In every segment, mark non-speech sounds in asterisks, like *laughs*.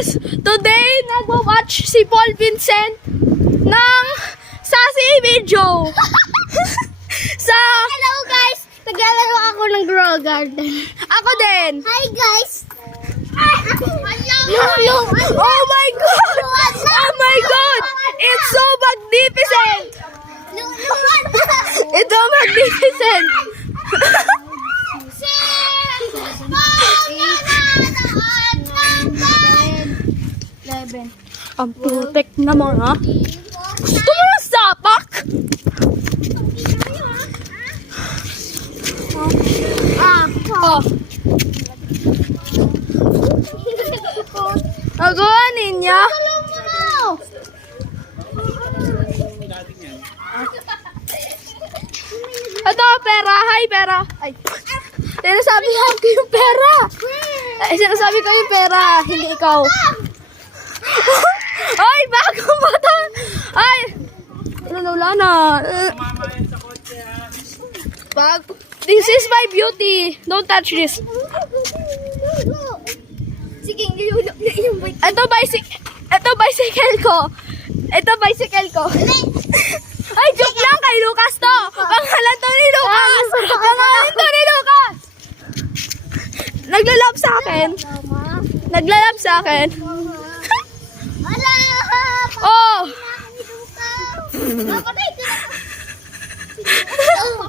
guys! Today, nagwa-watch si Paul Vincent ng Sassy video. *laughs* sa... Hello guys! Naglalaro ako ng grow garden. Ako din. Hi guys! Hello! Oh my God! Oh my God! It's so magnificent! It's so magnificent! *laughs* *laughs* Eleven. Ang putek na mga... Gusto mo ng sapak? Ah, Oh. Ninyo? Tulong mo na! Ito, pera. Hi, pera. Ay. Sinasabi ko yung pera. Ay, sinasabi ko yung pera. Hindi ikaw. Ay, bago mo to. Ay. Ano na, wala na. Bag. This is my beauty. Don't touch this. Sige, yung yung bike. Ito bicycle. Ito bicycle ko. Ito bicycle ko. *laughs* Ay, joke lang kay Lucas to. Pangalan to ni Lucas. Pangalan to ni Lucas. Naglalap sa akin. Naglalap sa akin. Oh. Papatay ka na.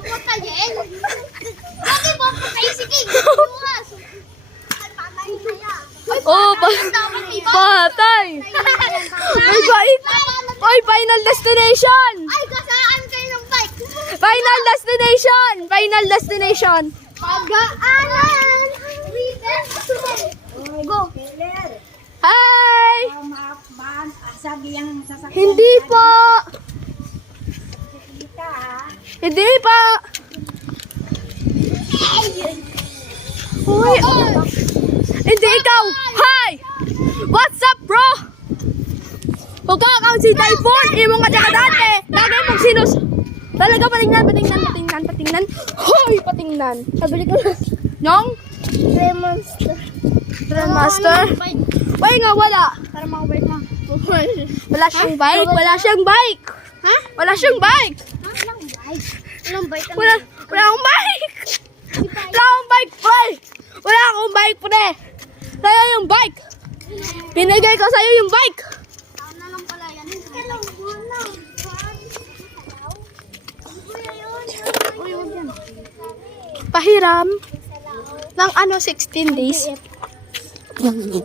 Papatayin? Bakit papatay? Sige, bukas. Papatay kaya. Oh, pa patay. Ay, bike. Ay, final destination. Ay, kasaan kayo ng bike? Final destination. Final destination. Pagaanan! Go! Hi. Hindi po. Kita ha. Hindi po. Uy, Hindi ikaw! Hi! What's up, bro? Huwag ka kang si Typhoon! Imo ka dyan dati! Lagi mong sinus... Talaga patingnan, patingnan, patingnan, patingnan. Hoy, patingnan. Sabili ko na. Nyong? Grandmaster. Grandmaster? Uy nga, wala. Para makabalik na. Wala siyang bike. Wala siyang bike. Ha? Wala siyang bike. Walang bike. Walang bike. Wala, wala akong bike. Wala akong bike, pre. Wala akong bike, pre. Sa'yo yung bike. Pinigay ko sa'yo yung bike. Pahiram ng ano, 16 days.